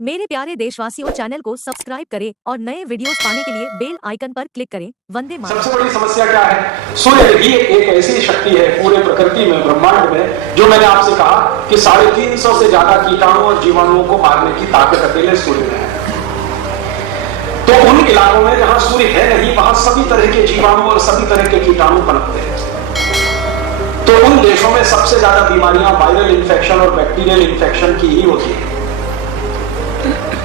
मेरे प्यारे देशवासियों, चैनल को सब्सक्राइब करें और नए वीडियोस पाने के लिए बेल आइकन पर क्लिक करें। वंदे मातरम। सबसे बड़ी समस्या क्या है? सूर्य ही एक ऐसी शक्ति है पूरे प्रकृति में, ब्रह्मांड में, जो मैंने आपसे कहा कि 350 से ज्यादा कीटाणु और जीवाणुओं को मारने की ताकत अकेले सूर्य में है। तो उन इलाकों में जहां सूर्य है नहीं, वहां सभी तरह के जीवाणु और सभी तरह के कीटाणु पनपते हैं। तो उन देशों में सबसे ज्यादा बीमारियां वायरल इंफेक्शन और बैक्टीरियल इंफेक्शन की ही होती है।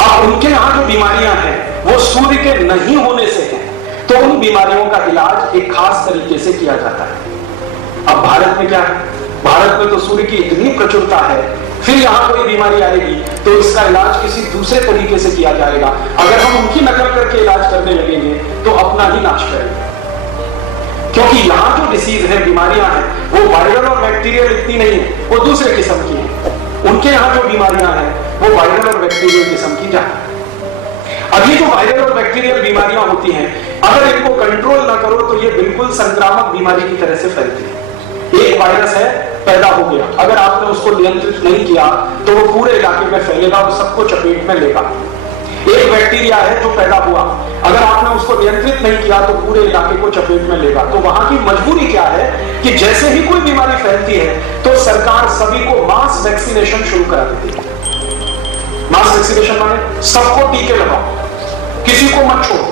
अब उनके यहां जो बीमारियां हैं वो सूर्य के नहीं होने से हैं, तो उन बीमारियों का इलाज एक खास तरीके से किया जाता है। अब भारत में क्या है? भारत में तो सूर्य की इतनी प्रचुरता है, फिर यहां कोई बीमारी आएगी तो इसका इलाज किसी दूसरे तरीके से किया जाएगा। अगर हम उनकी नकल करके इलाज करने लगेंगे तो अपना ही नाश करेंगे, क्योंकि यहां जो डिसीज है, बीमारियां हैं, वो वायरल और बैक्टीरियल इतनी नहीं है, वो दूसरे किस्म की है। उनके यहां जो बीमारियां हैं वो वायरल और बैक्टीरियल किस्म की जाती। अब ये जो वायरल और बैक्टीरियल बीमारियां होती हैं, अगर इनको कंट्रोल ना करो तो ये बिल्कुल संक्रामक बीमारी की तरह से फैलती है। एक वायरस है, पैदा हो गया, अगर आपने उसको नियंत्रित नहीं किया तो वो पूरे इलाके में फैलेगा और सबको चपेट में लेगा। एक बैक्टीरिया है जो पैदा हुआ, अगर आपने उसको नियंत्रित नहीं किया तो पूरे इलाके को चपेट में लेगा। तो वहां की मजबूरी क्या है कि जैसे ही कोई बीमारी फैलती है तो सरकार सभी को मास वैक्सीनेशन शुरू करा देती है। मास वैक्सीनेशन माने सबको टीके लगाओ, किसी को मत छोड़ो।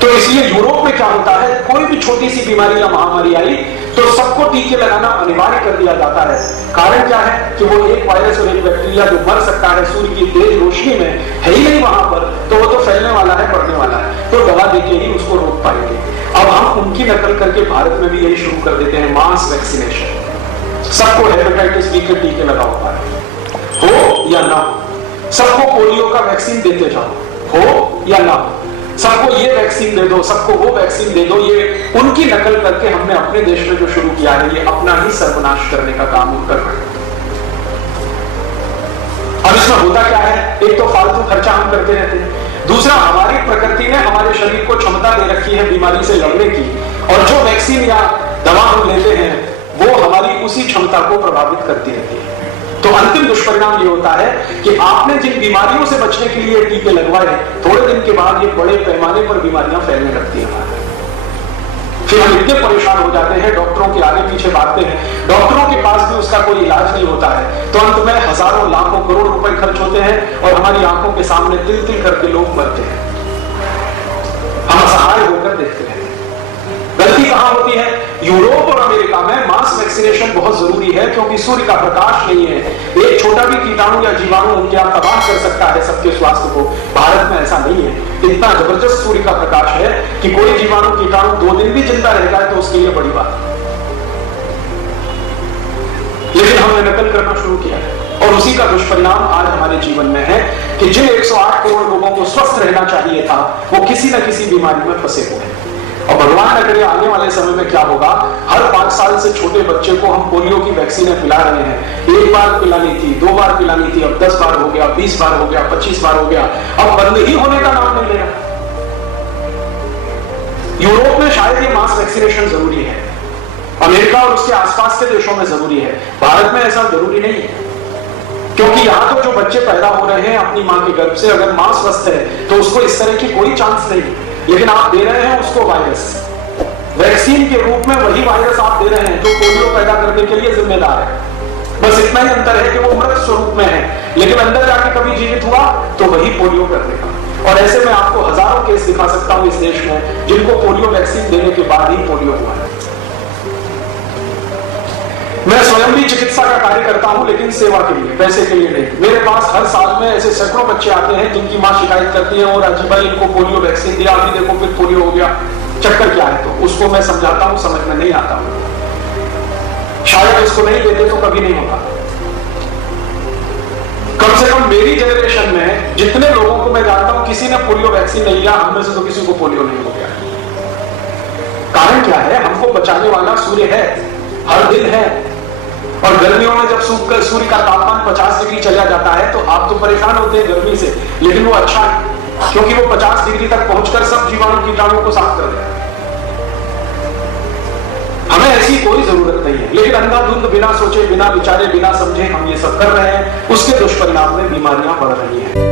तो इसलिए यूरोप में क्या होता है, कोई भी छोटी सी बीमारी या महामारी आई तो सबको टीके लगाना अनिवार्य कर दिया जाता है। कारण क्या है कि वो एक वायरस और एक बैक्टीरिया जो मर सकता है सूर्य की तेज रोशनी में, है ही नहीं वहां पर, तो वो तो फैलने वाला है, बढ़ने वाला है, तो दवा देके ही उसको रोक पाएंगे। अब हम उनकी नकल करके भारत में भी यही शुरू कर देते हैं, मास वैक्सीनेशन। सबको हेपेटाइटिस बी के टीके लगाओ, हो या ना हो। सबको पोलियो का वैक्सीन देते जाओ, हो या ना हो। सबको ये वैक्सीन दे दो, सबको वो वैक्सीन दे दो। ये उनकी नकल करके हमने अपने देश में जो शुरू किया है, ये अपना ही सर्वनाश करने का काम हम कर रहे हैं। अब इसमें होता क्या है, एक तो फालतू खर्चा हम करते रहते हैं, दूसरा हमारी प्रकृति ने हमारे शरीर को क्षमता दे रखी है बीमारी से लड़ने की, और जो वैक्सीन या दवा हम लेते हैं वो हमारी उसी क्षमता को प्रभावित करती रहती है। तो अंतिम दुष्परिणाम ये होता है कि आपने जिन बीमारियों से बचने के लिए टीके लगवाए, थोड़े दिन के बाद ये बड़े पैमाने पर बीमारियां फैलने लगती हैं। फिर हम इतने परेशान हो जाते हैं, डॉक्टरों के आगे पीछे भागते हैं, डॉक्टरों के पास भी उसका कोई इलाज नहीं होता है। तो अंत में हजारों लाखों करोड़ रुपए खर्च होते हैं और हमारी आंखों के सामने तिल तिल करके लोग मरते हैं। हम असहाय होकर देखते हैं। गलती कहां होती है? यूरोप और अमेरिका में मास वैक्सीनेशन बहुत जरूरी है, क्योंकि सूर्य का प्रकाश नहीं है, एक छोटा भी कीटाणु या जीवाणु उनके आप तबाह कर सकता है सबके स्वास्थ्य को। भारत में ऐसा नहीं है। इतना जबरदस्त सूर्य का प्रकाश है कि कोई जीवाणु कीटाणु 2 दिन भी जिंदा रहता है तो उसके लिए बड़ी बात है। लेकिन हमने नकल करना शुरू किया है, और उसी का दुष्परिणाम आज हमारे जीवन में है कि जिन 108 करोड़ लोगों को स्वस्थ रहना चाहिए था, वो किसी न किसी बीमारी में फंसे हुए हैं। और भगवान न करे आने वाले समय में क्या होगा, हर 5 साल से छोटे बच्चे को हम पोलियो की वैक्सीन पिला रहे हैं। 1 बार पिलानी थी, 2 बार पिलानी थी, अब 10 बार हो गया, 20 बार हो गया, 25 बार हो गया, अब बंद ही होने का नाम नहीं लेगा। यूरोप में शायद ये मास वैक्सीनेशन जरूरी है, अमेरिका और उसके आसपास के देशों में जरूरी है, भारत में ऐसा जरूरी नहीं है। क्योंकि यहां तो जो बच्चे पैदा हो रहे हैं अपनी मां के गर्भ से, अगर मां स्वस्थ है तो उसको इस तरह की कोई चांस नहीं। लेकिन आप दे रहे हैं उसको वायरस, वैक्सीन के रूप में वही वायरस आप दे रहे हैं जो पोलियो पैदा करने के लिए जिम्मेदार है। बस इतना ही अंतर है कि वो मृत स्वरूप में है, लेकिन अंदर जाके कभी जीवित हुआ तो वही पोलियो कर देगा। और ऐसे में आपको हजारों केस दिखा सकता हूं इस देश में जिनको पोलियो वैक्सीन देने के बाद ही पोलियो हुआ है। मैं स्वयं भी चिकित्सा का कार्य करता हूं, लेकिन सेवा के लिए, पैसे के लिए नहीं। मेरे पास हर साल में ऐसे सैकड़ों बच्चे आते हैं जिनकी मां शिकायत करती है, और अजी भाई इनको पोलियो वैक्सीन दिया, अभी देखो फिर पोलियो हो गया, चक्कर क्या है? तो उसको मैं समझाता हूं, समझ में नहीं आता हूं। शायद उसको नहीं देते तो कभी नहीं होता। कम से कम मेरी जनरेशन में जितने लोगों को मैं जानता हूं, किसी ने पोलियो वैक्सीन नहीं लिया, हम में से तो किसी को पोलियो नहीं हो गया। कारण क्या है? हमको बचाने वाला सूर्य है, हर दिन है। और गर्मियों में जब सूर्य का तापमान 50 डिग्री चला जाता है तो आप तो परेशान होते हैं गर्मी से, लेकिन वो अच्छा है क्योंकि वो 50 डिग्री तक पहुंचकर सब जीवाणु कीटाणुओं को साफ कर देता है। हमें इसकी कोई जरूरत नहीं है। लेकिन अंधाधुंध बिना सोचे, बिना विचारे, बिना समझे हम ये सब कर रहे हैं, उसके दुष्परिणाम में बीमारियां बढ़ रही हैं।